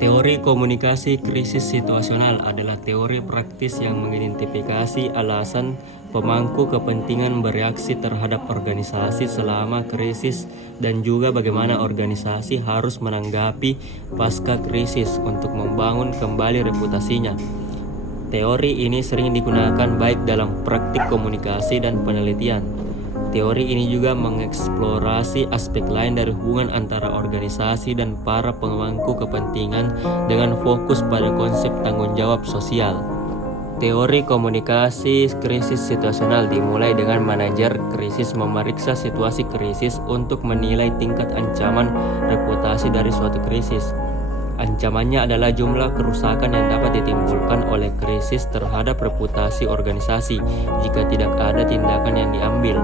Teori komunikasi krisis situasional adalah teori praktis yang mengidentifikasi alasan pemangku kepentingan bereaksi terhadap organisasi selama krisis dan juga bagaimana organisasi harus menanggapi pasca krisis untuk membangun kembali reputasinya. Teori ini sering digunakan baik dalam praktik komunikasi dan penelitian. Teori ini juga mengeksplorasi aspek lain dari hubungan antara organisasi dan para pemangku kepentingan dengan fokus pada konsep tanggung jawab sosial. Teori komunikasi krisis situasional dimulai dengan manajer krisis memeriksa situasi krisis untuk menilai tingkat ancaman reputasi dari suatu krisis. Ancamannya adalah jumlah kerusakan yang dapat ditimbulkan oleh krisis terhadap reputasi organisasi jika tidak ada tindakan yang diambil.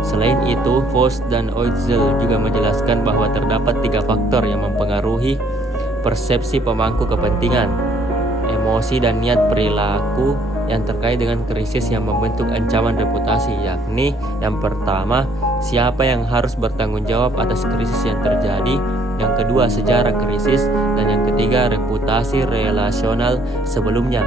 Selain itu, Voss dan Oitzel juga menjelaskan bahwa terdapat 3 faktor yang mempengaruhi persepsi pemangku kepentingan, emosi dan niat perilaku yang terkait dengan krisis yang membentuk ancaman reputasi, yakni yang pertama, siapa yang harus bertanggung jawab atas krisis yang terjadi, yang kedua, sejarah krisis, dan yang ketiga, reputasi relasional sebelumnya.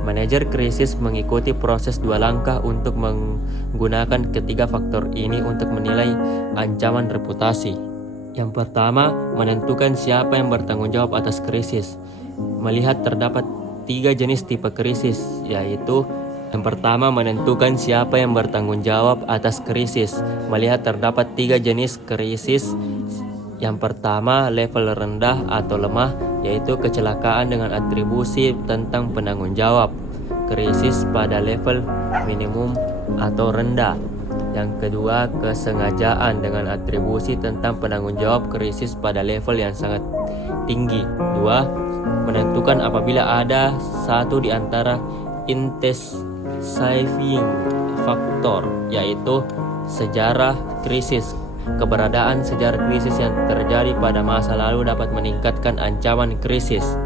Manajer krisis mengikuti proses 2 langkah untuk menggunakan ketiga faktor ini untuk menilai ancaman reputasi. Yang pertama, menentukan siapa yang bertanggung jawab atas krisis. Melihat terdapat 3 jenis tipe krisis, yaitu yang pertama, menentukan siapa yang bertanggung jawab atas krisis. Melihat terdapat 3 jenis krisis. Yang pertama, level rendah atau lemah, yaitu kecelakaan dengan atribusi tentang penanggung jawab, krisis pada level minimum atau rendah. Yang kedua, kesengajaan dengan atribusi tentang penanggung jawab krisis pada level yang sangat tinggi. 2. Menentukan apabila ada satu di antara intensifying factor, yaitu sejarah krisis. Keberadaan sejarah krisis yang terjadi pada masa lalu dapat meningkatkan ancaman krisis,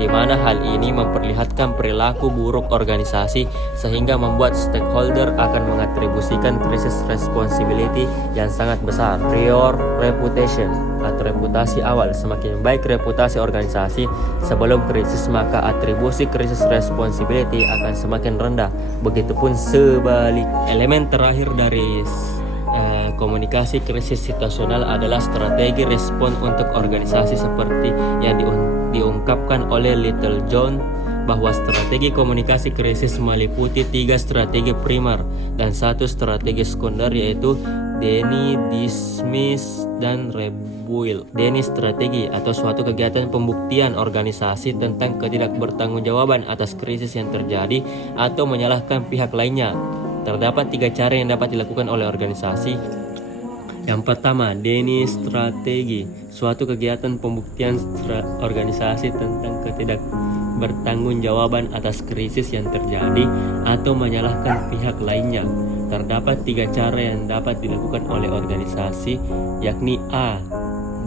di mana hal ini memperlihatkan perilaku buruk organisasi sehingga membuat stakeholder akan mengatribusikan krisis responsibility yang sangat besar. Prior reputation atau reputasi awal. Semakin baik reputasi organisasi sebelum krisis, maka atribusi krisis responsibility akan semakin rendah. Begitupun sebalik. Elemen terakhir dari komunikasi krisis situasional adalah strategi respon untuk organisasi seperti yang diungkapkan oleh Littlejohn bahwa strategi komunikasi krisis meliputi 3 strategi primer dan 1 strategi sekunder, yaitu Denny, Dismiss, dan Rebuild. Denny strategi atau suatu kegiatan pembuktian organisasi tentang ketidakbertanggungjawaban atas krisis yang terjadi atau menyalahkan pihak lainnya. Terdapat 3 cara yang dapat dilakukan oleh organisasi. Yang pertama, Denny strategi, suatu kegiatan pembuktian organisasi tentang ketidakbertanggungjawaban atas krisis yang terjadi atau menyalahkan pihak lainnya. Terdapat 3 cara yang dapat dilakukan oleh organisasi, yakni A.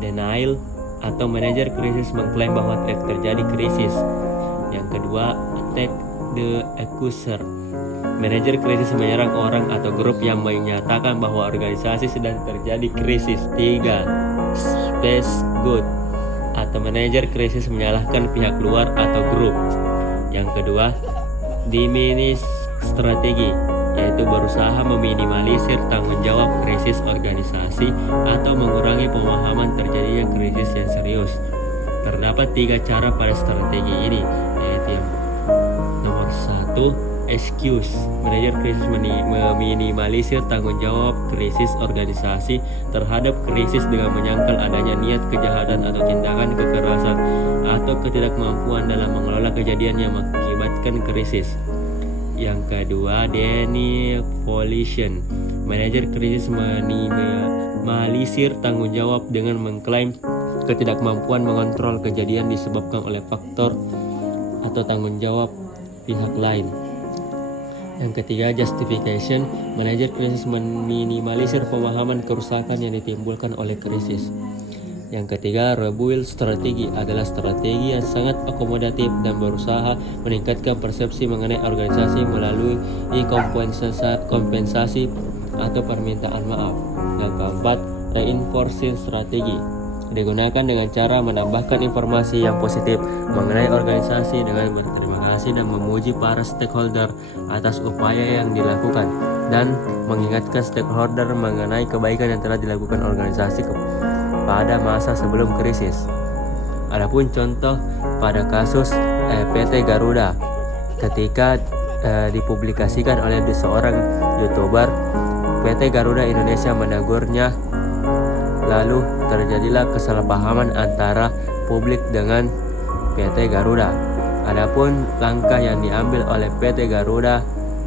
Denial atau manajer krisis mengklaim bahwa tidak terjadi krisis. Yang kedua, Attack the accuser. Manajer krisis menyerang orang atau grup yang menyatakan bahwa organisasi sedang terjadi krisis. 3. Scapegoat atau manajer krisis menyalahkan pihak luar atau grup. Yang kedua, diminish strategi, yaitu berusaha meminimalisir tanggung jawab krisis organisasi atau mengurangi pemahaman terjadinya krisis yang serius. Terdapat 3 cara pada strategi ini, yaitu yang nomor 1, excuse. Manajer krisis meminimalisir tanggung jawab krisis organisasi terhadap krisis dengan menyangkal adanya niat kejahatan atau tindakan kekerasan atau ketidakmampuan dalam mengelola kejadian yang mengakibatkan krisis. Yang kedua, deniabilization. Manajer krisis meminimalisir tanggung jawab dengan mengklaim ketidakmampuan mengontrol kejadian disebabkan oleh faktor atau tanggung jawab pihak lain. Yang ketiga, justification. Manajer krisis meminimalisir pemahaman kerusakan yang ditimbulkan oleh krisis. Yang ketiga, rebuild strategi adalah strategi yang sangat akomodatif dan berusaha meningkatkan persepsi mengenai organisasi melalui kompensasi atau permintaan maaf. Yang keempat, reinforcing strategi. digunakan dengan cara menambahkan informasi yang positif mengenai organisasi dengan berterima kasih dan memuji para stakeholder atas upaya yang dilakukan dan mengingatkan stakeholder mengenai kebaikan yang telah dilakukan organisasi pada masa sebelum krisis. Adapun contoh pada kasus PT Garuda ketika dipublikasikan oleh seorang YouTuber, PT Garuda Indonesia menegurnya, lalu terjadilah kesalahpahaman antara publik dengan PT Garuda. Adapun langkah yang diambil oleh PT Garuda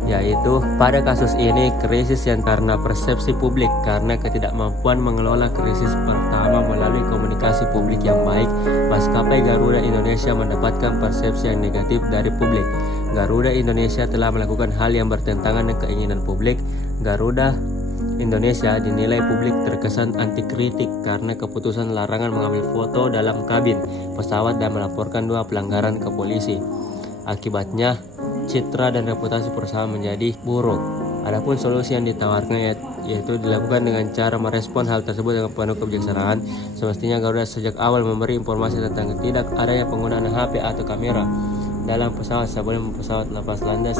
yaitu pada kasus ini krisis yang karena persepsi publik, karena ketidakmampuan mengelola krisis pertama melalui komunikasi publik yang baik, maskapai Garuda Indonesia mendapatkan persepsi yang negatif dari publik. Garuda Indonesia telah melakukan hal yang bertentangan dengan keinginan publik. Garuda Indonesia dinilai publik terkesan anti kritik karena keputusan larangan mengambil foto dalam kabin pesawat dan melaporkan 2 pelanggaran ke polisi. Akibatnya, citra dan reputasi perusahaan menjadi buruk. Adapun solusi yang ditawarkan yaitu dilakukan dengan cara merespon hal tersebut dengan penuh kebijaksanaan. Semestinya Garuda sejak awal memberi informasi tentang tidak adanya penggunaan HP atau kamera dalam pesawat sebelum pesawat lepas landas.